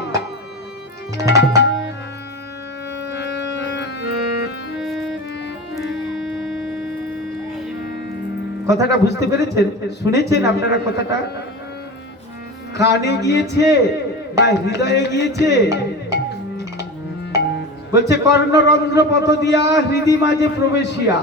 কথাটা বুঝতে পেরেছেন? শুনেছেন আপনারা কথাটা? কানে গিয়েছে বা হৃদয়ে গিয়েছে? বলছে কর্ণরন্ধ্র পথ দিয়া হৃদি মাঝে প্রবেশিয়া